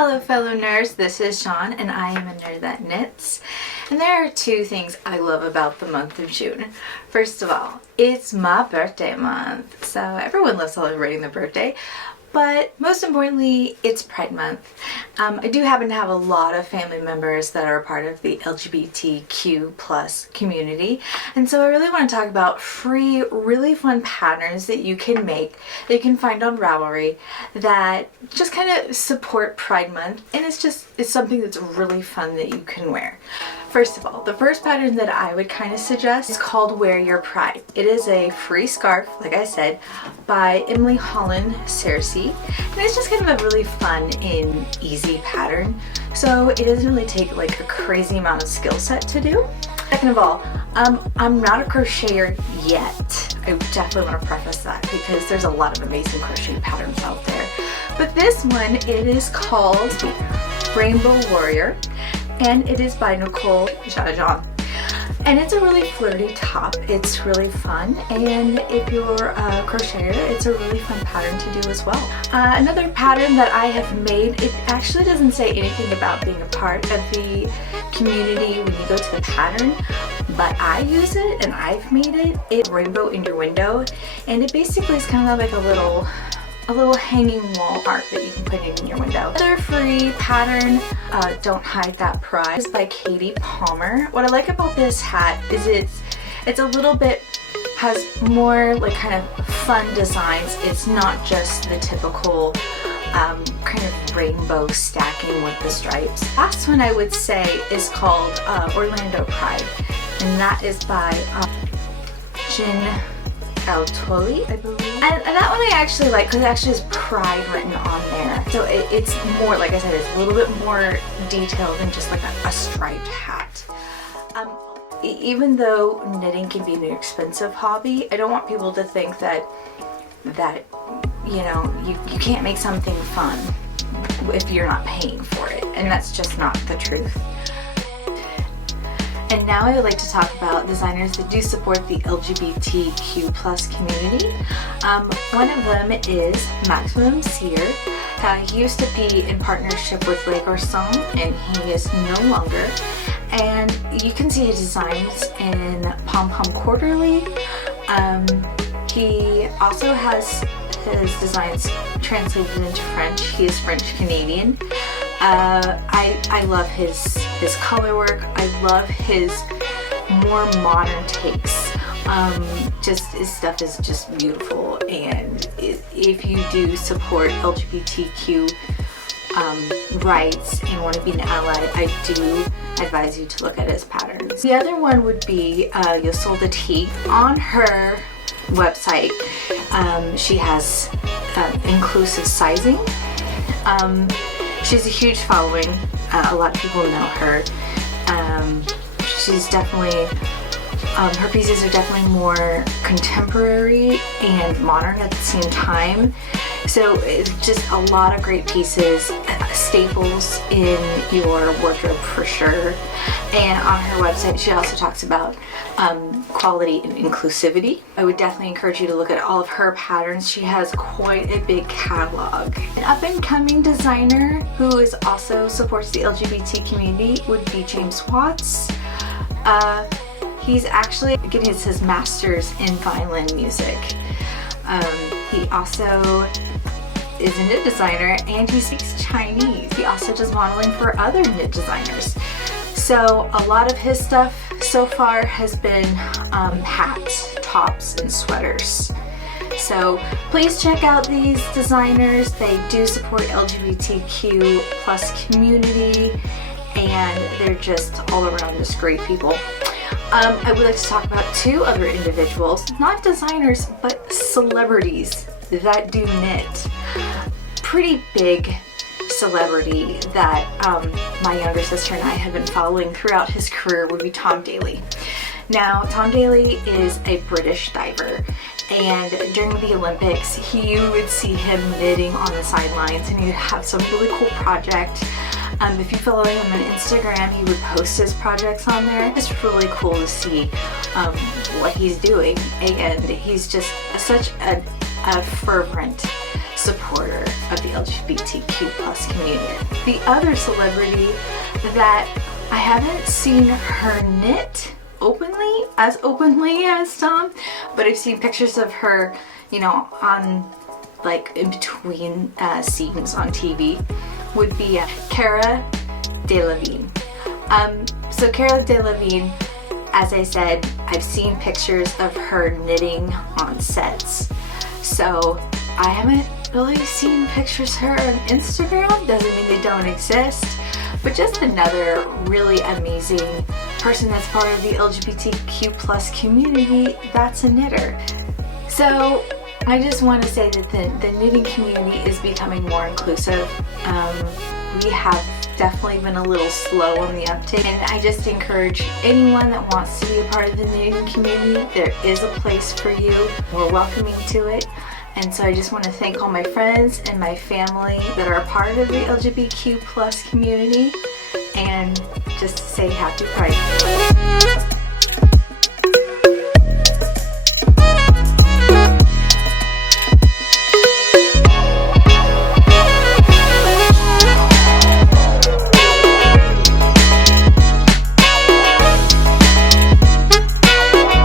Hello fellow nerds, this is Sean and I am a nerd that knits. And there are two things I love about the month of June. First of all, it's my birthday month, so everyone loves celebrating their birthday. But most importantly, it's Pride Month. I do happen to have a lot of family members that are part of the LGBTQ plus community. And so I really want to talk about free, really fun patterns that you can make, that you can find on Ravelry, that just kind of support Pride Month. And it's something that's really fun that you can wear. First of all, the first pattern that I would kind of suggest is called Wear Your Pride. It is a free scarf, like I said, by Emily Holland Cersei. And it's just kind of a really fun and easy pattern. So it doesn't really take like a crazy amount of skill set to do. Second of all, I'm not a crocheter yet. I definitely want to preface that because there's a lot of amazing crochet patterns out there. But this one, it is called Rainbow Warrior. And it is by Nicole Jajan. And it's a really flirty top. It's really fun. And if you're a crocheter, it's a really fun pattern to do as well. Another pattern that I have made, it actually doesn't say anything about being a part of the community when you go to the pattern, but I use it and I've made it. It's Rainbow in Your Window. And it basically is kind of like a little hanging wall art that you can put in your window. Another free pattern, Don't Hide That Pride, is by Katie Palmer. What I like about this hat is it's a little bit, has more like kind of fun designs. It's not just the typical kind of rainbow stacking with the stripes. Last one I would say is called Orlando Pride, and that is by Jen Daley, I believe. And that one I actually like because it actually has Pride written on there. So it's more, like I said, it's a little bit more detailed than just like a striped hat. Even though knitting can be an expensive hobby, I don't want people to think that you know, you can't make something fun if you're not paying for it. And that's just not the truth. And now I would like to talk about designers that do support the LGBTQ plus community. One of them is Maxim Cyr. He used to be in partnership with Le Garçon, and he is no longer. And you can see his designs in Pom Pom Quarterly. He also has his designs translated into French. He is French Canadian. I love his color work. I love his more modern takes. Just his stuff is just beautiful, and if you do support LGBTQ rights and want to be an ally, I do advise you to look at his patterns. The other one would be Ysolda Teague. On her website, she has inclusive sizing. She's a huge following. A lot of people know her. She's definitely, her pieces are definitely more contemporary and modern at the same time. So it's just a lot of great pieces, staples in your wardrobe for sure. And on her website, she also talks about quality and inclusivity. I would definitely encourage you to look at all of her patterns. She has quite a big catalog. An up-and-coming designer who is also supports the LGBT community would be James Watts. He's actually getting his master's in violin music. He also is a knit designer and he speaks Chinese. He also does modeling for other knit designers. So a lot of his stuff so far has been hats, tops, and sweaters. So please check out these designers. They do support LGBTQ plus community, and they're just all around just great people. I would like to talk about two other individuals, not designers, but celebrities that do knit. Pretty big celebrity that my younger sister and I have been following throughout his career would be Tom Daley. Now, Tom Daley is a British diver, and during the Olympics, you would see him knitting on the sidelines, and he'd have some really cool project. If you follow him on Instagram, he would post his projects on there. It's really cool to see what he's doing, and he's just such a fervent supporter of the LGBTQ plus community. The other celebrity that I haven't seen her knit openly as Tom, but I've seen pictures of her, you know, on like in between scenes on TV, would be Cara Delevingne. So Cara Delevingne, as I said, I've seen pictures of her knitting on sets. So I haven't really seen pictures of her on Instagram. Doesn't mean they don't exist, but just another really amazing person that's part of the LGBTQ plus community that's a knitter. So I just want to say that the knitting community is becoming more inclusive. We have definitely been a little slow on the uptake, and I just encourage anyone that wants to be a part of the knitting community, there is a place for you. We're welcoming to it. And so I just want to thank all my friends and my family that are a part of the LGBTQ plus community, and just say happy Pride.